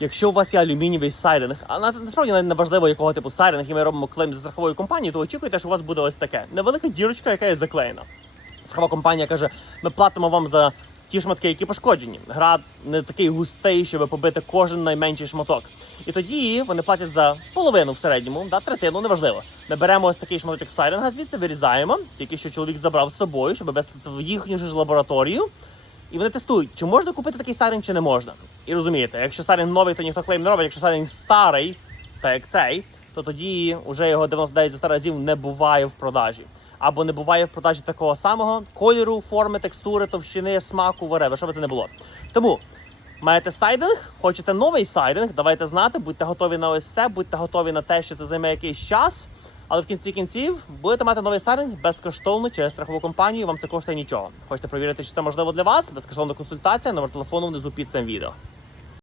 Якщо у вас є алюмінієвий сайдинг, а на- насправді не важливо, якого типу сайдинг, і ми робимо клейм за страховою компанією, то очікуйте, що у вас буде ось таке невелика дірочка, яка є заклеєна. Страхова компанія каже: ми платимо вам за ті шматки, які пошкоджені. Град не такий густий, щоб побити кожен найменший шматок. І тоді вони платять за половину в середньому, да, третину, неважливо. Ми беремо ось такий шматочок сайдинга, звідси вирізаємо, тільки що чоловік забрав з собою, щоб вести це в їхню ж лабораторію. І вони тестують, чи можна купити такий сайдинг, чи не можна. І розумієте, якщо сайдинг новий, то ніхто клейм не робить. Якщо сайдинг старий, так як цей, то тоді вже його 99 за 100 разів не буває в продажі. Або не буває в продажі такого самого кольору, форми, текстури, товщини, смаку, whatever, що би це не було. Тому маєте сайдинг, хочете новий сайдинг, давайте знати, будьте готові на ось це, будьте готові на те, що це займе якийсь час. Але в кінці кінців будете мати новий сайдинг безкоштовно через страхову компанію. Вам це коштує нічого. Хочете перевірити, чи це можливо для вас? Безкоштовна консультація, номер телефону внизу під цим відео.